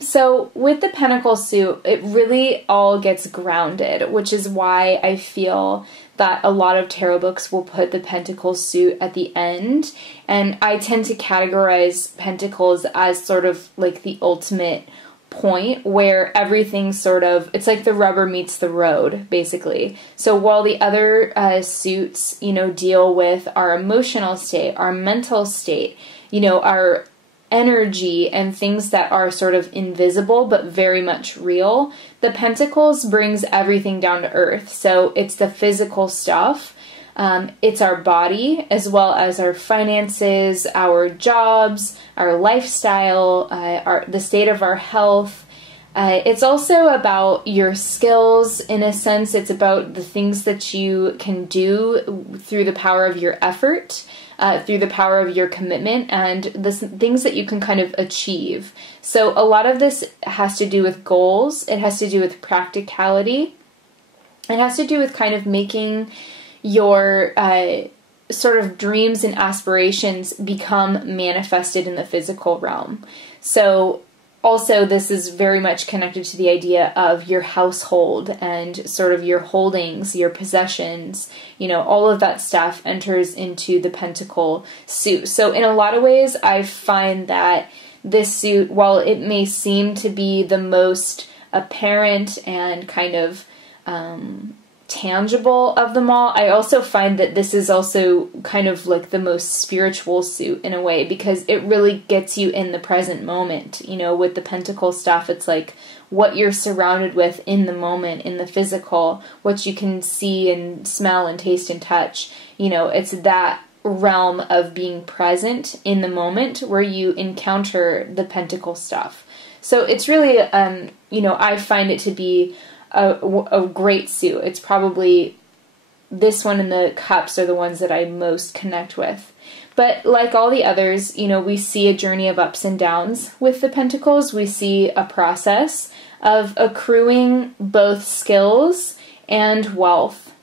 So with the Pentacle suit, it really all gets grounded, which is why I feel that a lot of tarot books will put the Pentacles suit at the end. And I tend to categorize Pentacles as sort of like the ultimate point where everything sort of, it's like the rubber meets the road, basically. So while the other suits, you know, deal with our emotional state, our mental state, you know, our energy and things that are sort of invisible but very much real, the Pentacles brings everything down to earth. So it's the physical stuff, it's our body, as well as our finances, our jobs, our lifestyle, the state of our health. It's also about your skills, in a sense. It's about the things that you can do through the power of your effort, through the power of your commitment, and the things that you can kind of achieve. So a lot of this has to do with goals. It has to do with practicality. It has to do with kind of making your sort of dreams and aspirations become manifested in the physical realm. So also, this is very much connected to the idea of your household and sort of your holdings, your possessions, you know, all of that stuff enters into the Pentacle suit. So in a lot of ways, I find that this suit, while it may seem to be the most apparent and kind of tangible of them all, I also find that this is also kind of like the most spiritual suit in a way, because it really gets you in the present moment. You know, with the Pentacle stuff, it's like what you're surrounded with in the moment, in the physical, what you can see and smell and taste and touch. You know, it's that realm of being present in the moment where you encounter the Pentacle stuff. So it's really, you know, I find it to be a great suit. It's probably this one and the Cups are the ones that I most connect with. But like all the others, you know, we see a journey of ups and downs with the Pentacles. We see a process of accruing both skills and wealth,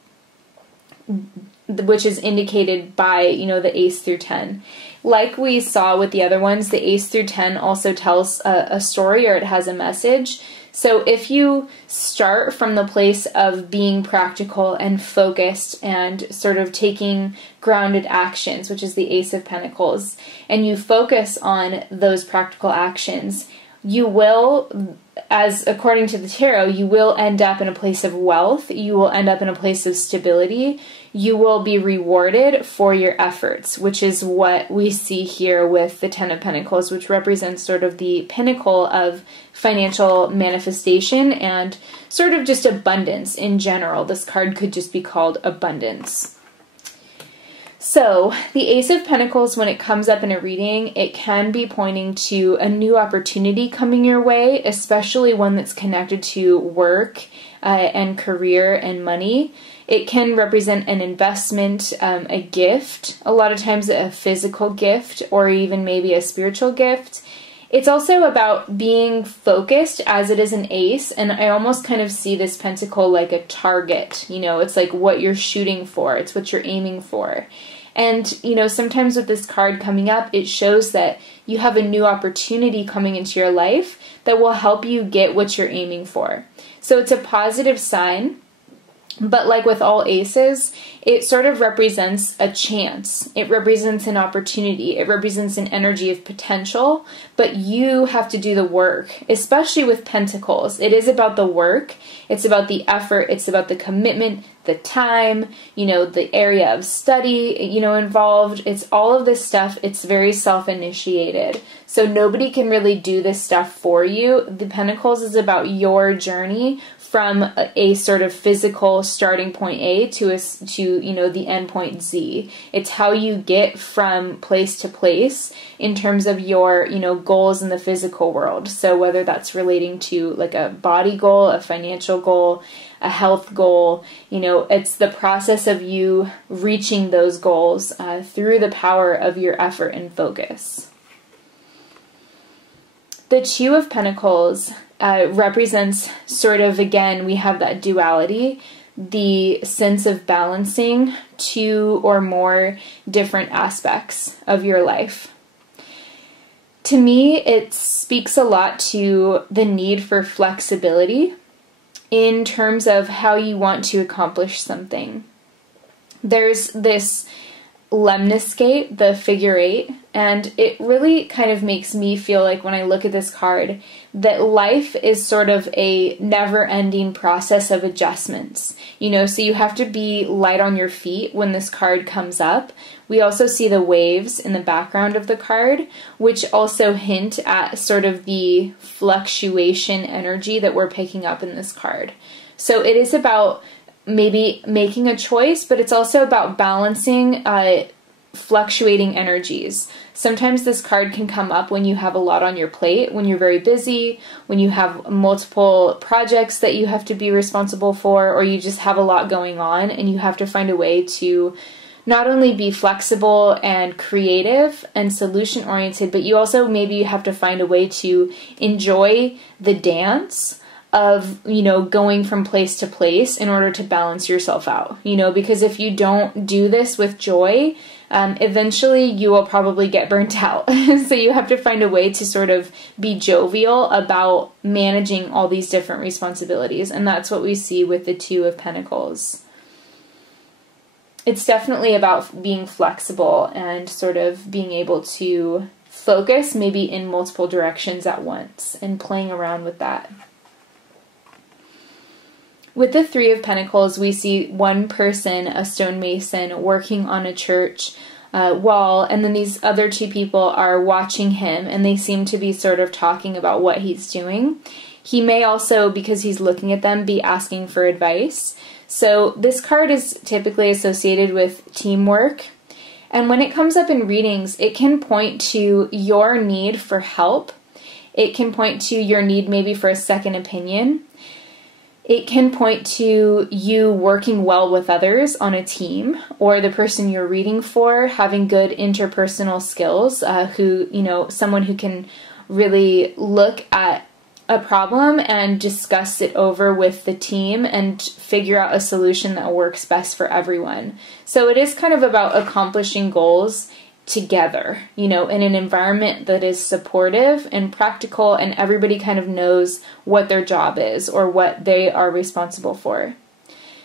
which is indicated by, you know, the Ace through 10. Like we saw with the other ones, the Ace through 10 also tells a story, or it has a message. So if you start from the place of being practical and focused and sort of taking grounded actions, which is the Ace of Pentacles, and you focus on those practical actions, you will, as according to the tarot, you will end up in a place of wealth. You will end up in a place of stability. You will be rewarded for your efforts, which is what we see here with the Ten of Pentacles, which represents sort of the pinnacle of financial manifestation and sort of just abundance in general. This card could just be called abundance. So the Ace of Pentacles, when it comes up in a reading, it can be pointing to a new opportunity coming your way, especially one that's connected to work and career and money. It can represent an investment, a gift, a lot of times a physical gift, or even maybe a spiritual gift. It's also about being focused, as it is an ace, and I almost kind of see this pentacle like a target. You know, it's like what you're shooting for, it's what you're aiming for. And, you know, sometimes with this card coming up, it shows that you have a new opportunity coming into your life that will help you get what you're aiming for. So it's a positive sign. But like with all aces, it sort of represents a chance. It represents an opportunity. It represents an energy of potential, but you have to do the work, especially with pentacles. It is about the work. It's about the effort. It's about the commitment, the time, you know, the area of study, you know, involved. It's all of this stuff. It's very self-initiated. So nobody can really do this stuff for you. The Pentacles is about your journey from a sort of physical starting point A to you know, the end point Z. It's how you get from place to place in terms of your, you know, goals in the physical world. So whether that's relating to like a body goal, a financial goal, a health goal, you know, it's the process of you reaching those goals through the power of your effort and focus. The Two of Pentacles represents sort of, again, we have that duality, the sense of balancing two or more different aspects of your life. To me, it speaks a lot to the need for flexibility in terms of how you want to accomplish something. There's this lemniscate, the figure 8, and it really kind of makes me feel like when I look at this card that life is sort of a never-ending process of adjustments. You know, so you have to be light on your feet when this card comes up. We also see the waves in the background of the card, which also hint at sort of the fluctuation energy that we're picking up in this card. So it is about maybe making a choice, but it's also about balancing fluctuating energies. Sometimes this card can come up when you have a lot on your plate, when you're very busy, when you have multiple projects that you have to be responsible for, or you just have a lot going on and you have to find a way to not only be flexible and creative and solution oriented, but you also maybe have to find a way to enjoy the dance of, you know, going from place to place in order to balance yourself out, you know, because if you don't do this with joy, eventually you will probably get burnt out. So you have to find a way to sort of be jovial about managing all these different responsibilities. And that's what we see with the Two of Pentacles. It's definitely about being flexible and sort of being able to focus maybe in multiple directions at once and playing around with that. With the Three of Pentacles, we see one person, a stonemason, working on a church wall, and then these other two people are watching him, and they seem to be sort of talking about what he's doing. He may also, because he's looking at them, be asking for advice. So this card is typically associated with teamwork, and when it comes up in readings, it can point to your need for help. It can point to your need maybe for a second opinion. It can point to you working well with others on a team, or the person you're reading for having good interpersonal skills, someone who can really look at a problem and discuss it over with the team and figure out a solution that works best for everyone. So it is kind of about accomplishing goals together, you know, in an environment that is supportive and practical, and everybody kind of knows what their job is or what they are responsible for.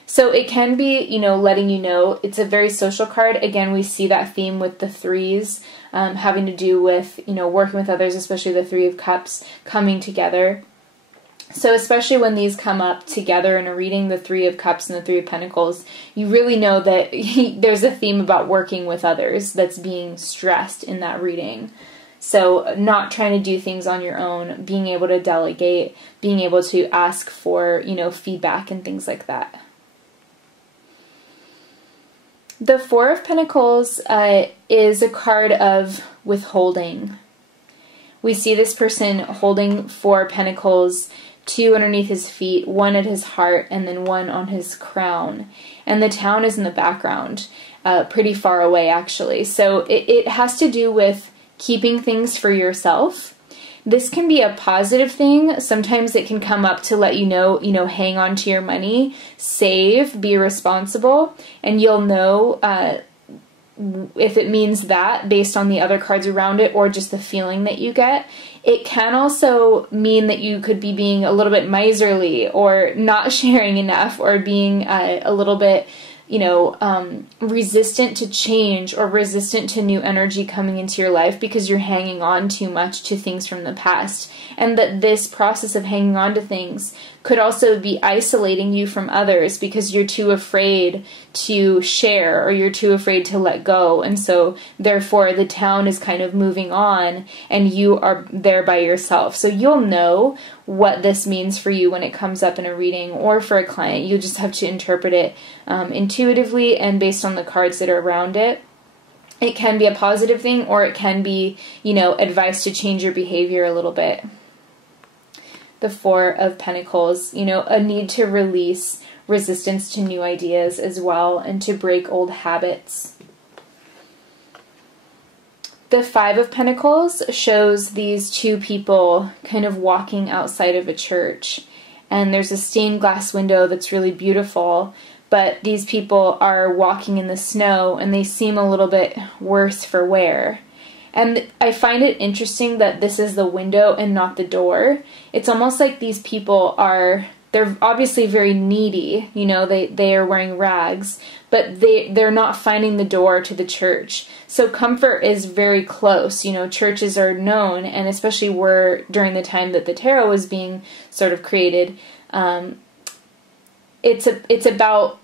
So it can be, you know, letting you know it's a very social card. Again, we see that theme with the threes, having to do with, you know, working with others, especially the Three of Cups coming together. So especially when these come up together in a reading, the Three of Cups and the Three of Pentacles, you really know that there's a theme about working with others that's being stressed in that reading. So not trying to do things on your own, being able to delegate, being able to ask for, you know, feedback and things like that. The Four of Pentacles is a card of withholding. We see this person holding 4 pentacles, 2 underneath his feet, 1 at his heart, and then 1 on his crown. And the town is in the background, pretty far away actually. So it has to do with keeping things for yourself. This can be a positive thing. Sometimes it can come up to let you know, hang on to your money, save, be responsible, and you'll know if it means that based on the other cards around it or just the feeling that you get. It can also mean that you could be being a little bit miserly or not sharing enough or being a little bit, resistant to change or resistant to new energy coming into your life because you're hanging on too much to things from the past. And that this process of hanging on to things could also be isolating you from others because you're too afraid to share or you're too afraid to let go. And so therefore the town is kind of moving on and you are there by yourself. So you'll know what this means for you when it comes up in a reading or for a client. You just have to interpret it intuitively and based on the cards that are around it. It can be a positive thing or it can be, advice to change your behavior a little bit. The Four of Pentacles, a need to release resistance to new ideas as well and to break old habits. The Five of Pentacles shows these two people kind of walking outside of a church. And there's a stained glass window that's really beautiful, but these people are walking in the snow and they seem a little bit worse for wear. And I find it interesting that this is the window and not the door. It's almost like these people they're obviously very needy, you know, they are wearing rags, but they're not finding the door to the church. So comfort is very close. You know, churches are known, and especially during the time that the tarot was being sort of created, it's about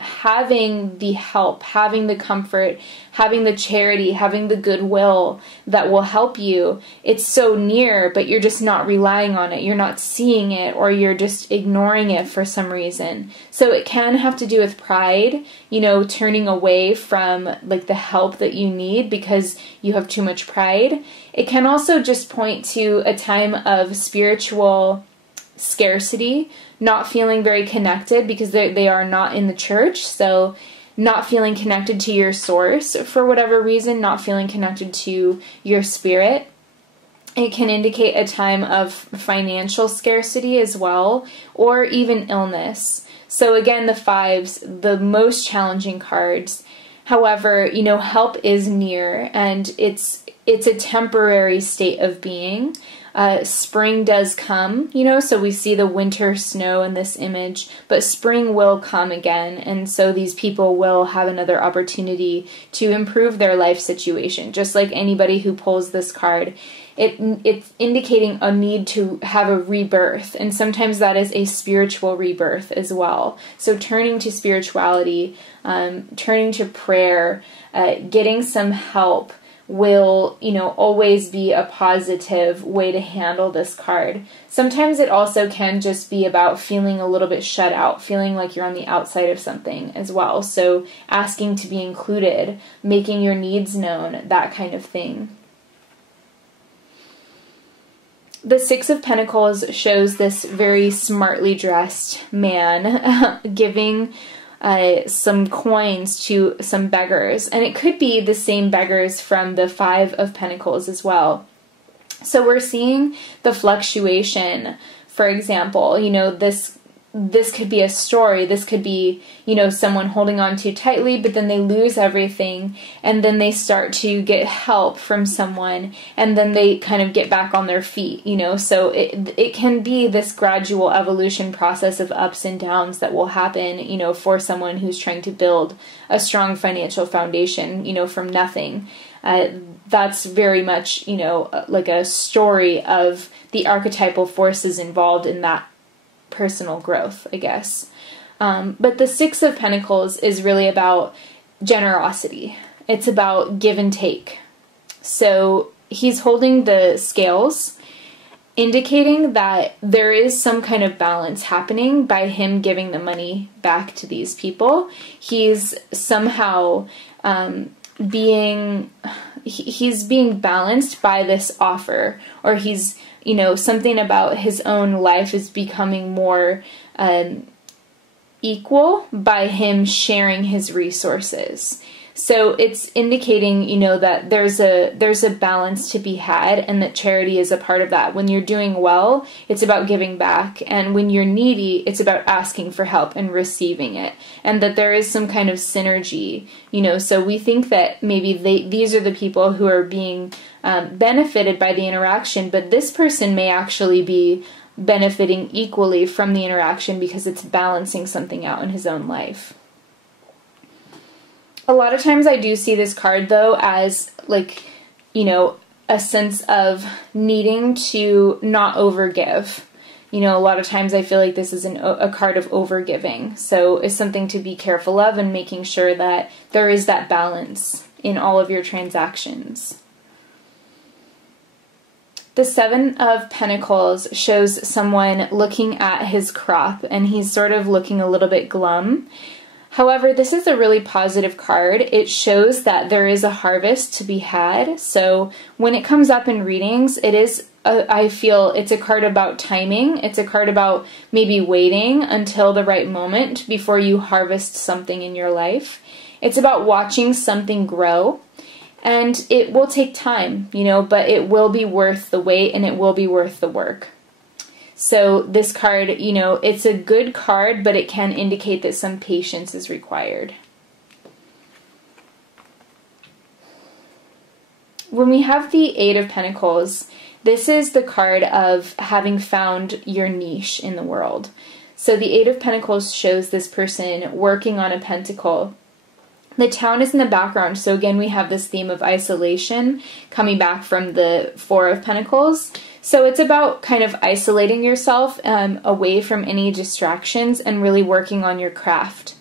having the help, having the comfort, having the charity, having the goodwill that will help you. It's so near, but you're just not relying on it. You're not seeing it, or you're just ignoring it for some reason. So it can have to do with pride, you know, turning away from like the help that you need because you have too much pride. It can also just point to a time of spiritual scarcity, not feeling very connected because they are not in the church, so not feeling connected to your source for whatever reason, not feeling connected to your spirit. It can indicate a time of financial scarcity as well, or even illness. So again, the fives, the most challenging cards. However, you know, help is near, and it's a temporary state of being. Spring does come, you know, so we see the winter snow in this image, but spring will come again, and so these people will have another opportunity to improve their life situation. Just like anybody who pulls this card, it's indicating a need to have a rebirth, and sometimes that is a spiritual rebirth as well. So turning to spirituality, turning to prayer, getting some help will, you know, always be a positive way to handle this card. Sometimes it also can just be about feeling a little bit shut out, feeling like you're on the outside of something as well. So asking to be included, making your needs known, that kind of thing. The Six of Pentacles shows this very smartly dressed man giving some coins to some beggars, and it could be the same beggars from the Five of Pentacles as well. So we're seeing the fluctuation. For example, you know, this could be a story. This could be, you know, someone holding on too tightly, but then they lose everything, and then they start to get help from someone, and then they kind of get back on their feet, you know. So it can be this gradual evolution process of ups and downs that will happen, you know, for someone who's trying to build a strong financial foundation, you know, from nothing. That's very much, you know, like a story of the archetypal forces involved in that personal growth, I guess. But the Six of Pentacles is really about generosity. It's about give and take. So he's holding the scales, indicating that there is some kind of balance happening by him giving the money back to these people. He's somehow being balanced by this offer, or he's, you know, something about his own life is becoming more equal by him sharing his resources. So it's indicating, you know, that there's a balance to be had, and that charity is a part of that. When you're doing well, it's about giving back, and when you're needy, it's about asking for help and receiving it, and that there is some kind of synergy, you know. So we think that maybe these are the people who are being benefited by the interaction, but this person may actually be benefiting equally from the interaction because it's balancing something out in his own life. A lot of times I do see this card, though, as, like, you know, a sense of needing to not overgive. You know, a lot of times I feel like this is a card of overgiving. So it's something to be careful of, and making sure that there is that balance in all of your transactions. The Seven of Pentacles shows someone looking at his crop, and he's sort of looking a little bit glum. However, this is a really positive card. It shows that there is a harvest to be had. So when it comes up in readings, it is, I feel it's a card about timing. It's a card about maybe waiting until the right moment before you harvest something in your life. It's about watching something grow. And it will take time, you know, but it will be worth the wait, and it will be worth the work. So this card, you know, it's a good card, but it can indicate that some patience is required. when we have the Eight of Pentacles, this is the card of having found your niche in the world. So the Eight of Pentacles shows this person working on a pentacle. The Town is in the background, so again we have this theme of isolation coming back from the Four of Pentacles. So it's about kind of isolating yourself away from any distractions and really working on your craft.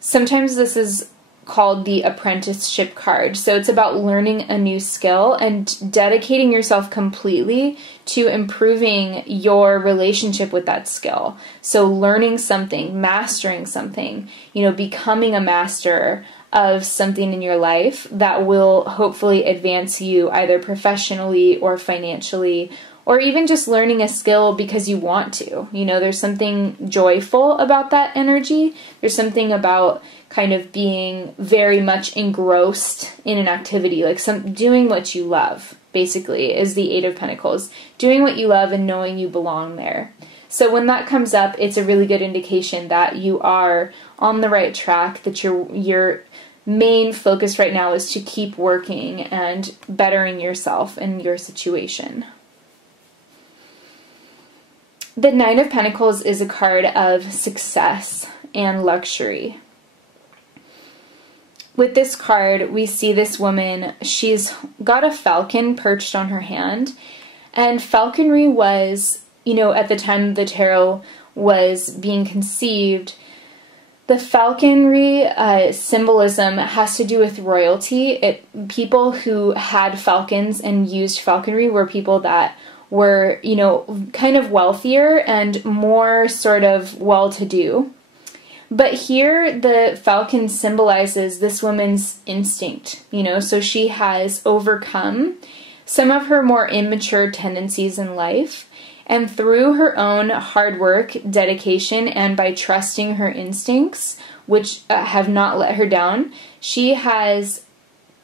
Sometimes this is called the apprenticeship card. So it's about learning a new skill and dedicating yourself completely to improving your relationship with that skill. So learning something, mastering something, becoming a master of something in your life that will hopefully advance you either professionally or financially, or even just learning a skill because you want to. There's something joyful about that energy. There's something about kind of being very much engrossed in an activity, like doing what you love, basically, is the Eight of Pentacles. Doing what you love and knowing you belong there. So when that comes up, it's a really good indication that you are on the right track, that your main focus right now is to keep working and bettering yourself and your situation. The Nine of Pentacles is a card of success and luxury. With this card, we see this woman, she's got a falcon perched on her hand, and falconry was, at the time the tarot was being conceived, the falconry symbolism has to do with royalty. People who had falcons and used falconry were people that were, kind of wealthier and more sort of well-to-do. But here, the falcon symbolizes this woman's instinct, so she has overcome some of her more immature tendencies in life, and through her own hard work, dedication, and by trusting her instincts, which have not let her down, she has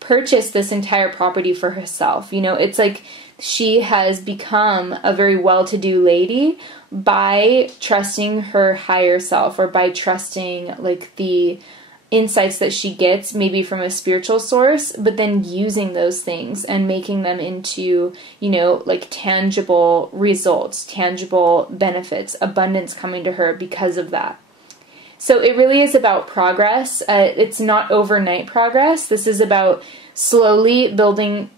purchased this entire property for herself. It's like she has become a very well-to-do lady by trusting her higher self, or by trusting like the insights that she gets maybe from a spiritual source, but then using those things and making them into, like tangible results, tangible benefits, abundance coming to her because of that. So it really is about progress. It's not overnight progress. This is about slowly building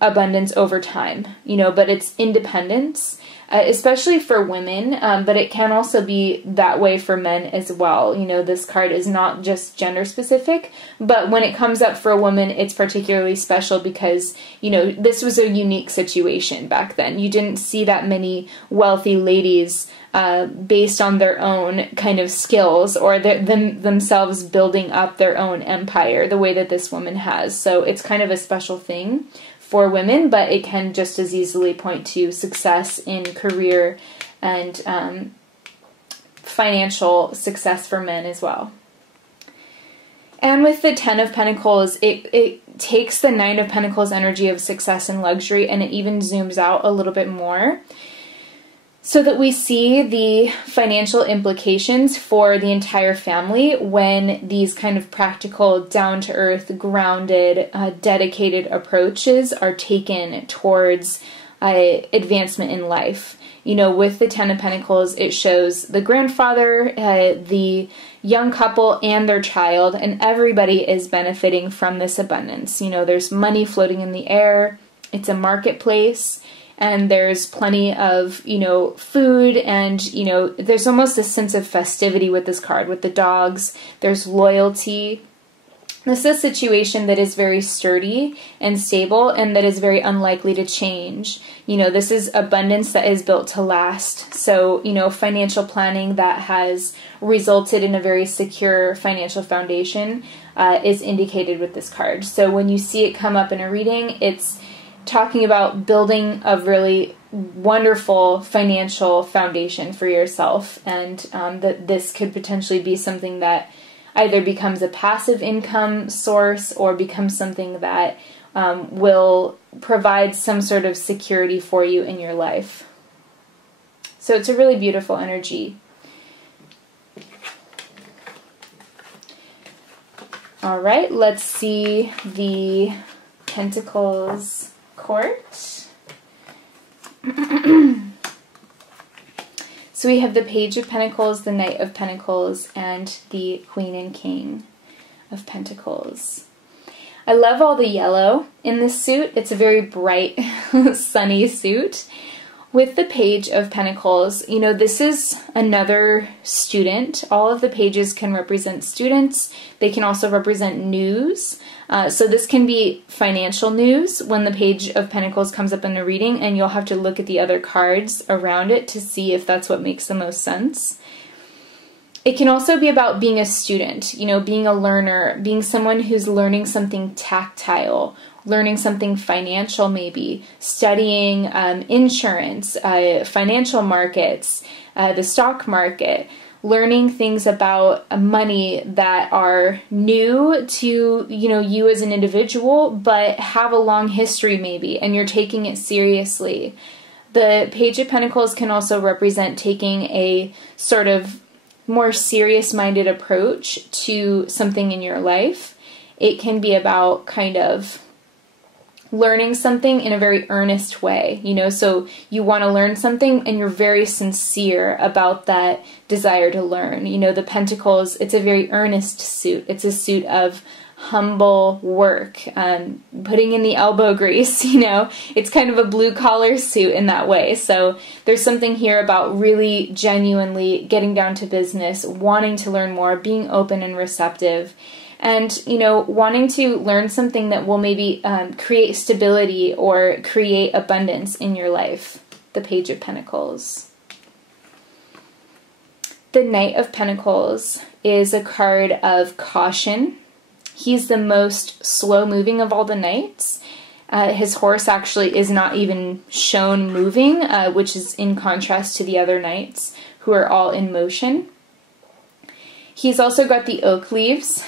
abundance over time, but it's independence, especially for women, but it can also be that way for men as well. This card is not just gender specific, but when it comes up for a woman, it's particularly special because, this was a unique situation back then. You didn't see that many wealthy ladies based on their own kind of skills or themselves building up their own empire the way that this woman has. So it's kind of a special thing for women, but it can just as easily point to success in career and financial success for men as well. And with the Ten of Pentacles, it takes the Nine of Pentacles energy of success and luxury, and it even zooms out a little bit more, so that we see the financial implications for the entire family when these kind of practical, down-to-earth, grounded, dedicated approaches are taken towards advancement in life. With the Ten of Pentacles, it shows the grandfather, the young couple, and their child, and everybody is benefiting from this abundance. There's money floating in the air, it's a marketplace, and there's plenty of, food, and, there's almost a sense of festivity with this card. With the dogs, there's loyalty. This is a situation that is very sturdy and stable and that is very unlikely to change. This is abundance that is built to last. So, financial planning that has resulted in a very secure financial foundation is indicated with this card. So when you see it come up in a reading, it's talking about building a really wonderful financial foundation for yourself, and that this could potentially be something that either becomes a passive income source or becomes something that will provide some sort of security for you in your life. So it's a really beautiful energy. All right, let's see the Pentacles court. So we have the Page of Pentacles, the Knight of Pentacles, and the Queen and King of Pentacles. I love all the yellow in this suit. It's a very bright, sunny suit. With the Page of Pentacles, you know, this is another student. All of the pages can represent students. They can also represent news. So this can be financial news when the Page of Pentacles comes up in a reading, and you'll have to look at the other cards around it to see if that's what makes the most sense. It can also be about being a student, you know, being a learner, being someone who's learning something tactile, learning something financial maybe, studying insurance, financial markets, the stock market, learning things about money that are new to, you know, you as an individual, but have a long history maybe, and you're taking it seriously. The Page of Pentacles can also represent taking a sort of more serious-minded approach to something in your life. It can be about kind of learning something in a very earnest way, you know, so you want to learn something and you're very sincere about that desire to learn. You know, the Pentacles, it's a very earnest suit. It's a suit of humble work, putting in the elbow grease, you know. It's kind of a blue-collar suit in that way. So there's something here about really genuinely getting down to business, wanting to learn more, being open and receptive, and, you know, wanting to learn something that will maybe create stability or create abundance in your life. The Page of Pentacles. The Knight of Pentacles is a card of caution. He's the most slow-moving of all the knights. His horse actually is not even shown moving, which is in contrast to the other knights, who are all in motion. He's also got the oak leaves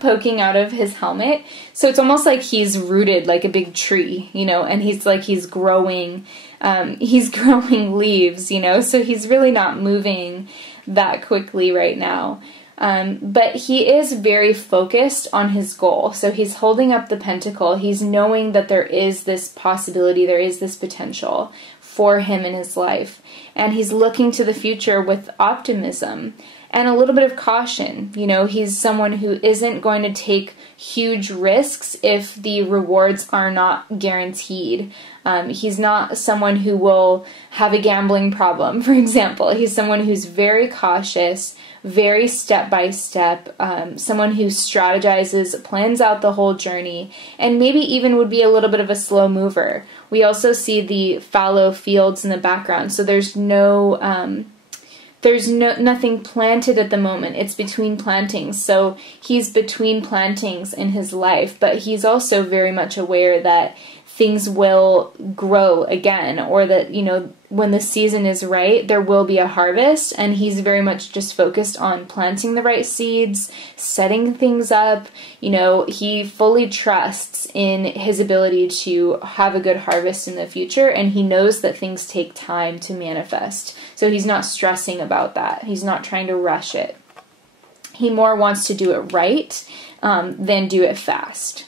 poking out of his helmet. So it's almost like he's rooted like a big tree, you know, and he's growing leaves, you know, so he's really not moving that quickly right now. But he is very focused on his goal. So he's holding up the pentacle. He's knowing that there is this possibility, there is this potential for him in his life. And he's looking to the future with optimism and a little bit of caution. You know, he's someone who isn't going to take huge risks if the rewards are not guaranteed. He's not someone who will have a gambling problem, for example. He's someone who's very cautious, very step-by-step, someone who strategizes, plans out the whole journey, and maybe even would be a little bit of a slow mover. We also see the fallow fields in the background, so there's nothing planted at the moment. It's between plantings. So he's between plantings in his life, but he's also very much aware that things will grow again, or that, you know, when the season is right, there will be a harvest, and he's very much just focused on planting the right seeds, setting things up. You know, he fully trusts in his ability to have a good harvest in the future, and he knows that things take time to manifest. So he's not stressing about that. He's not trying to rush it. He more wants to do it right than do it fast.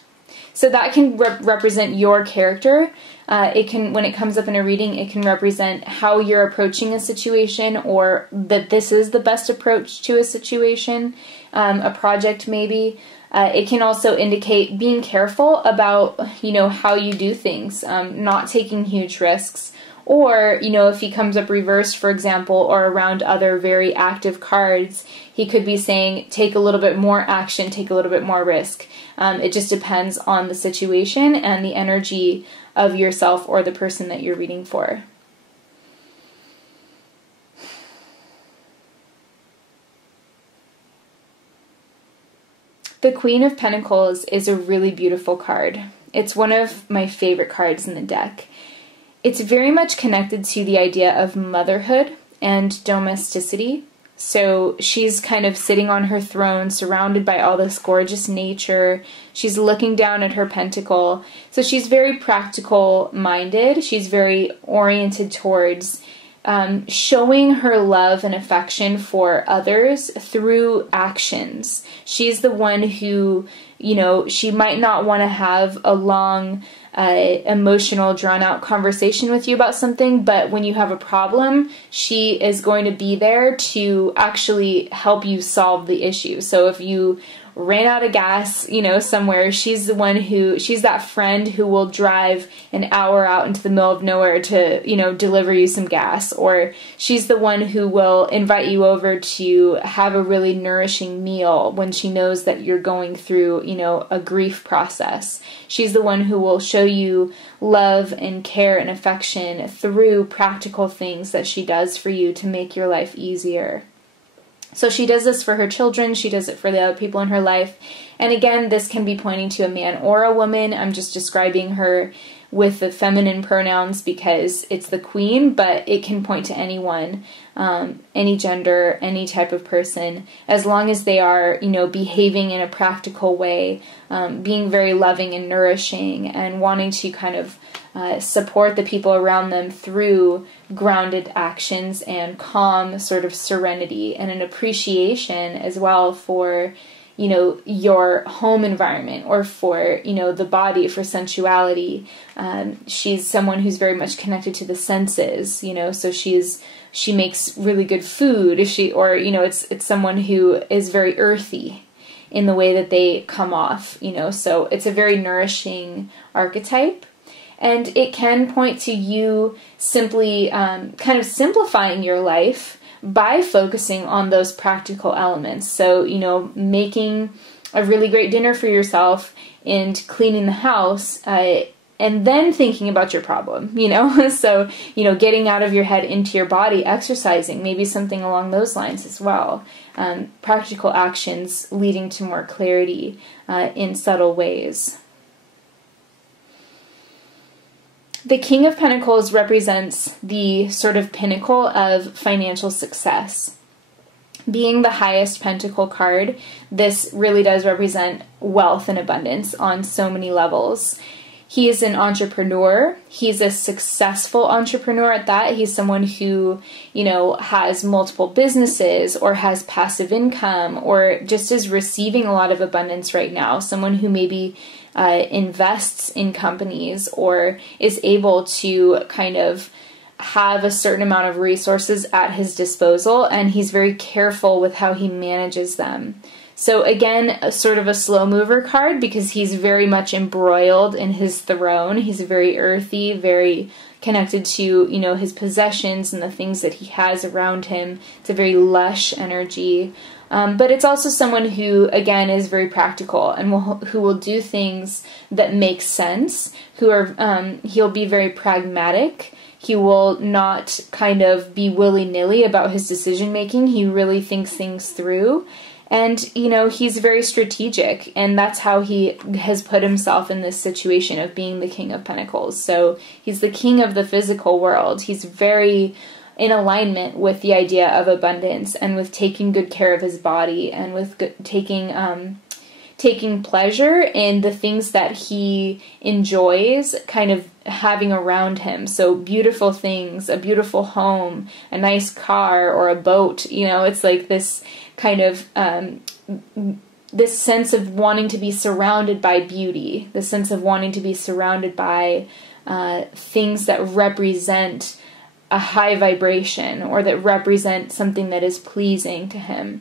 So that can represent your character. It can, when it comes up in a reading, it can represent how you're approaching a situation, or that this is the best approach to a situation, a project maybe. It can also indicate being careful about, you know, how you do things, not taking huge risks. Or, you know, if he comes up reversed, for example, or around other very active cards, he could be saying, take a little bit more action, take a little bit more risk. It just depends on the situation and the energy of yourself or the person that you're reading for. The Queen of Pentacles is a really beautiful card. It's one of my favorite cards in the deck. It's very much connected to the idea of motherhood and domesticity. So she's kind of sitting on her throne, surrounded by all this gorgeous nature. She's looking down at her pentacle. So she's very practical-minded. She's very oriented towards showing her love and affection for others through actions. She's the one who, you know, she might not want to have a long, emotional, drawn-out conversation with you about something, but when you have a problem, she is going to be there to actually help you solve the issue. So if you ran out of gas, you know, somewhere, she's the one who, she's that friend who will drive an hour out into the middle of nowhere to, you know, deliver you some gas. Or she's the one who will invite you over to have a really nourishing meal when she knows that you're going through, you know, a grief process. She's the one who will show you love and care and affection through practical things that she does for you to make your life easier. So she does this for her children, she does it for the other people in her life. And again, this can be pointing to a man or a woman. I'm just describing her with the feminine pronouns because it's the queen, but it can point to anyone, any gender, any type of person, as long as they are, you know, behaving in a practical way, being very loving and nourishing, and wanting to kind of support the people around them through grounded actions and calm sort of serenity and an appreciation as well for, you know, your home environment or for, you know, the body, for sensuality. She's someone who's very much connected to the senses, you know, so she makes really good food. Or, you know, it's someone who is very earthy in the way that they come off, you know, so it's a very nourishing archetype. And it can point to you simply kind of simplifying your life by focusing on those practical elements. So, you know, making a really great dinner for yourself and cleaning the house, and then thinking about your problem, you know? So, you know, getting out of your head into your body, exercising, maybe something along those lines as well. Practical actions leading to more clarity in subtle ways. The King of Pentacles represents the sort of pinnacle of financial success. Being the highest pentacle card, this really does represent wealth and abundance on so many levels. He is an entrepreneur. He's a successful entrepreneur at that. He's someone who, you know, has multiple businesses or has passive income or just is receiving a lot of abundance right now. Someone who maybe invests in companies or is able to kind of have a certain amount of resources at his disposal, and he's very careful with how he manages them. So again, a sort of a slow mover card because he's very much embroiled in his throne. He's very earthy, very connected to, you know, his possessions and the things that he has around him. It's a very lush energy. But it's also someone who, again, is very practical and who will do things that make sense. He'll be very pragmatic. He will not kind of be willy-nilly about his decision making. He really thinks things through. And, you know, he's very strategic, and that's how he has put himself in this situation of being the King of Pentacles. So he's the king of the physical world. He's very in alignment with the idea of abundance and with taking good care of his body and with taking pleasure in the things that he enjoys kind of having around him. So beautiful things, a beautiful home, a nice car or a boat, you know, it's like this kind of this sense of wanting to be surrounded by beauty, the sense of wanting to be surrounded by things that represent a high vibration or that represent something that is pleasing to him.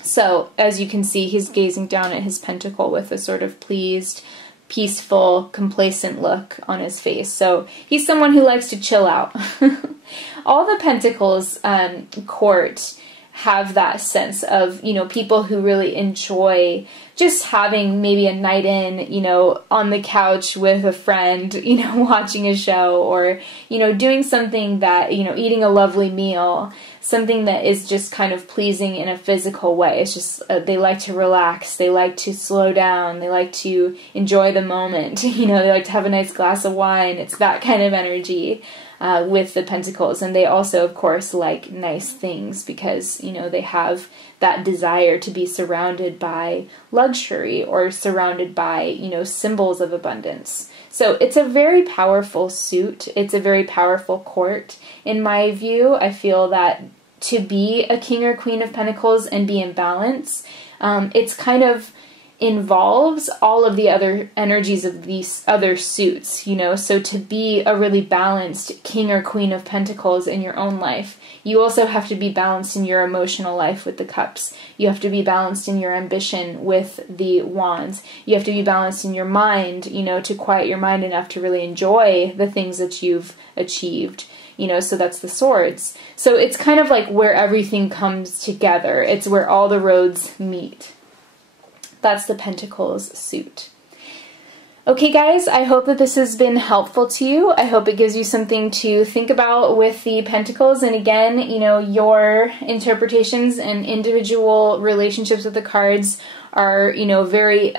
So, as you can see, he's gazing down at his pentacle with a sort of pleased, peaceful, complacent look on his face. So, he's someone who likes to chill out. All the Pentacles court have that sense of, you know, people who really enjoy just having maybe a night in, you know, on the couch with a friend, you know, watching a show, or, you know, doing something that, you know, eating a lovely meal, something that is just kind of pleasing in a physical way. It's just, they like to relax, they like to slow down, they like to enjoy the moment, you know, they like to have a nice glass of wine. It's that kind of energy. With the Pentacles, and they also, of course, like nice things because, you know, they have that desire to be surrounded by luxury or surrounded by, you know, symbols of abundance. So it's a very powerful suit. It's a very powerful court. In my view, I feel that to be a King or Queen of Pentacles and be in balance, it's kind of involves all of the other energies of these other suits, you know. So to be a really balanced King or Queen of Pentacles in your own life, you also have to be balanced in your emotional life with the Cups. You have to be balanced in your ambition with the Wands. You have to be balanced in your mind, you know, to quiet your mind enough to really enjoy the things that you've achieved. You know, so that's the Swords. So it's kind of like where everything comes together. It's where all the roads meet. That's the Pentacles suit. Okay guys, I hope that this has been helpful to you. I hope it gives you something to think about with the Pentacles. And again, you know, your interpretations and individual relationships with the cards are, you know, very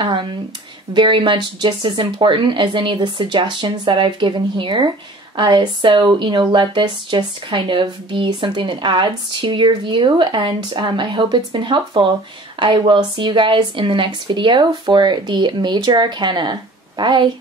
much just as important as any of the suggestions that I've given here. So, you know, let this just kind of be something that adds to your view, and I hope it's been helpful. I will see you guys in the next video for the Major Arcana. Bye!